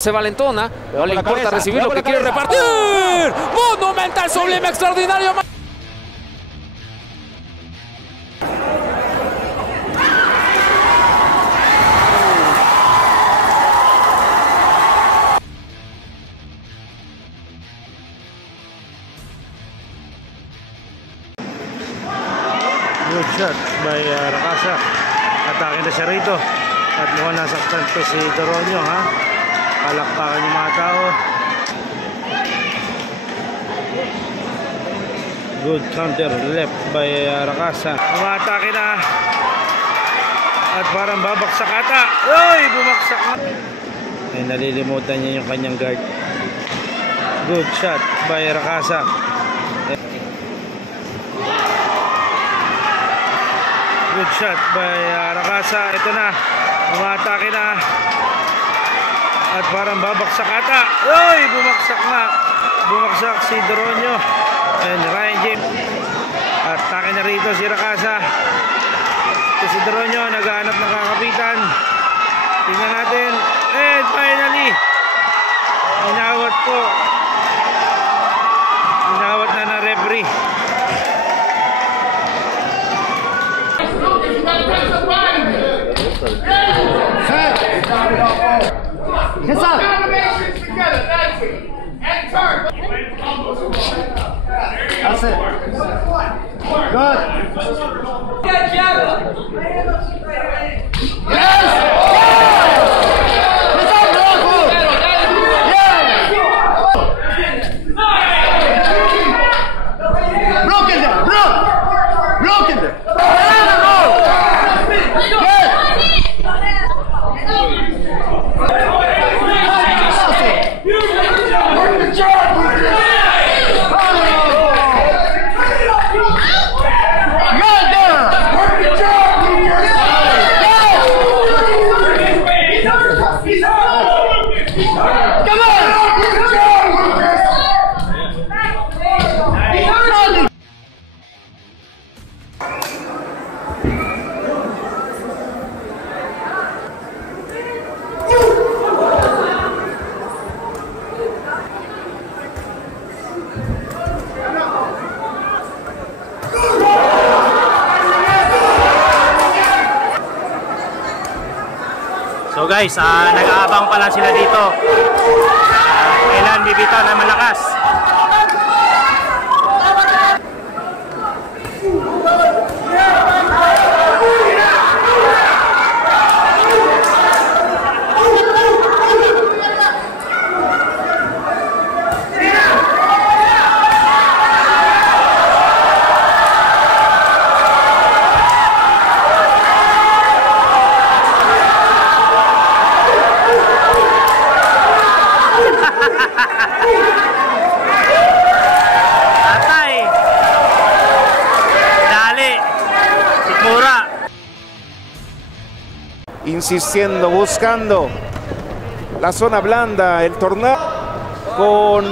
Se valentona, no le importa recibir lo que quiere repartir. Monumental, sublime, extraordinario. Good shot by Rakasa. Atake na siya rito. At mukhang nasaktan to si Toronyo, ha? Palakpakan yung mga tao. Good counter left by Rakasa. Umatake na. At parang babaksak ata. Uy! Bumaksak na. Ay, nalilimutan niya yung kanyang guard. Good shot by Rakasa. Good shot by Rakasa. Ito na. Umatake na. At parang babaksak ata. Uy! Bumaksak na. Bumaksak si Toronyo. And Ryan James. At take na rito si Rakasa. Ito si Toronyo. Naghahanap ng kakapitan. Tingnan natin. And finally, inawat po. Inawat na ng referee. Hands up! That's it. Good. Yes! Hands up, bro! Yeah! Broken there, bro! Broken there! So guys, nag-aabang pala sila dito. Kailan bibitaw na malakas. Insistiendo, buscando la zona blanda, el tornado con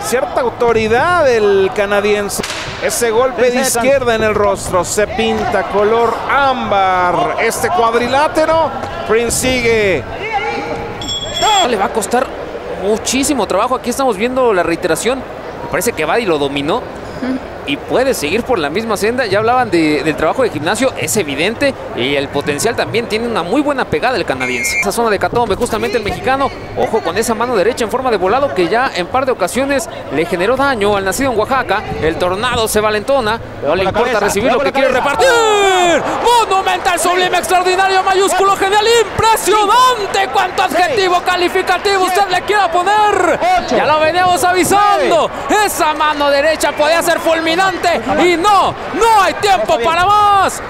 cierta autoridad el canadiense. Ese golpe de izquierda en el rostro se pinta color ámbar. Este cuadrilátero, Prince sigue. Le va a costar muchísimo trabajo. Aquí estamos viendo la reiteración. Me parece que Badi lo dominó. Y puede seguir por la misma senda. Ya hablaban del trabajo de gimnasio, es evidente. Y el potencial también, tiene una muy buena pegada el canadiense. Esa zona de catombe, justamente el mexicano. Ojo con esa mano derecha en forma de volado que ya en par de ocasiones le generó daño al nacido en Oaxaca. El tornado se valentona, no le importa recibir lo que quiere repartir. Monumental, sublime, extraordinario, mayúsculo, genial, impresionante. Cuánto adjetivo calificativo usted le quiera poner. Ya lo veníamos avisando. Esa mano derecha podía ser fulminante. Y no hay tiempo para más.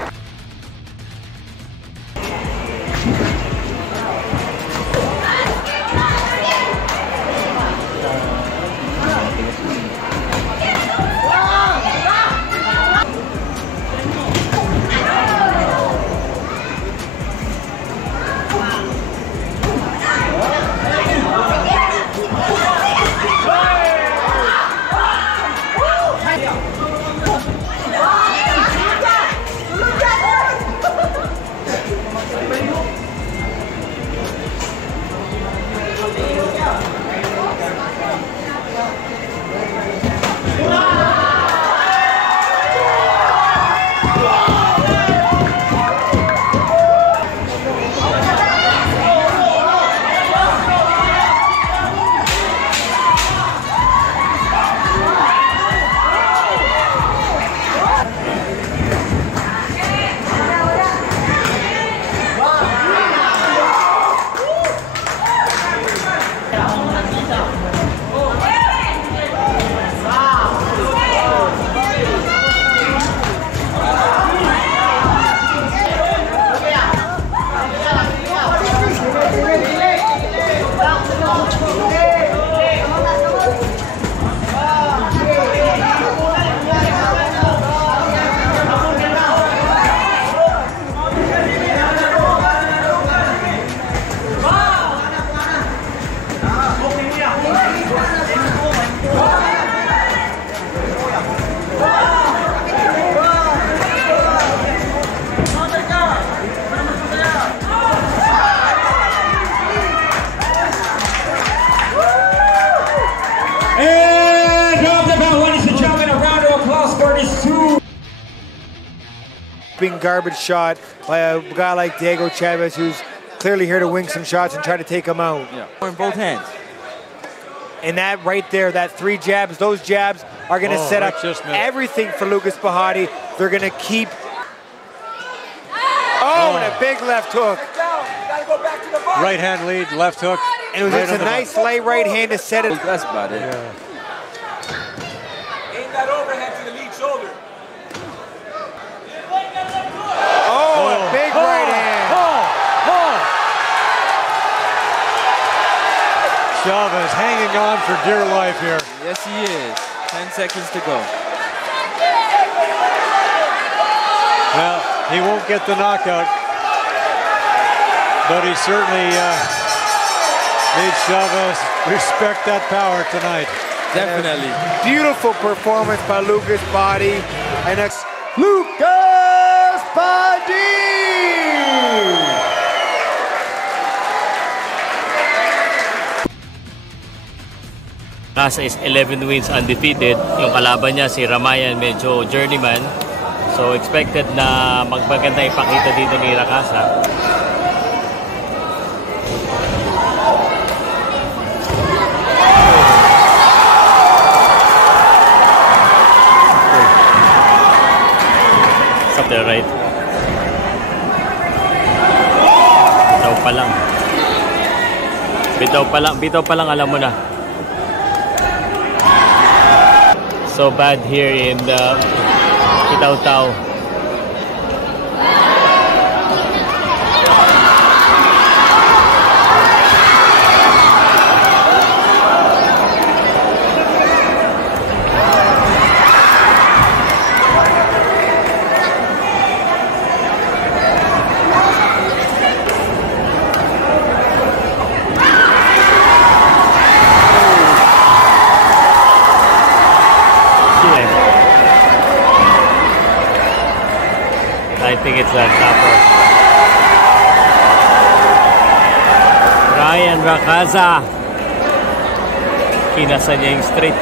sweeping garbage shot by a guy like Diego Chavez, who's clearly here to wing some shots and try to take him out. Yeah. In both hands. And that right there, that 3 jabs, those jabs are going to set up everything for Lucas Bahati. They're going to keep... and a big left hook. Right hand lead, left hook. And it was just a nice light right hand to set it. That's about it. Yeah. Aim that overhead to the lead shoulder. A big right hand. Chavez hanging on for dear life here. Yes, he is. 10 seconds to go. Well, he won't get the knockout, but he certainly made Chavez respect that power tonight. Definitely. Beautiful performance by Lucas Bahati. And that's Lucas Bahati! Rakasa is 11 wins undefeated. Yung kalaban niya si Ramayan medyo journeyman. So expected na magmaganda ipakita dito ni Rakasa. Up there, right? Bitaw pa lang alam mo na. So bad here in the Itaw-Taw. I think it's a topper. Ryan Rakasa. Kinasa niya yung straight.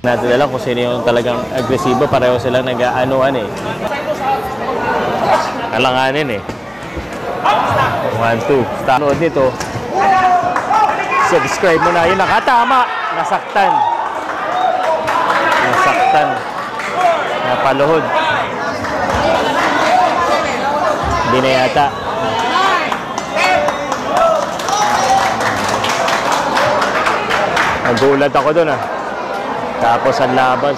Natin alam kung sino yung talagang agresibo. Pareho silang nag-aanuan eh. Alanganin eh. 1, 2. Stanood nito. Subscribe mo na. Yun, nakatama. Nasaktan. Napaluhod. Hindi na yata. Nagulat ako dun ah. Tapos ang laban.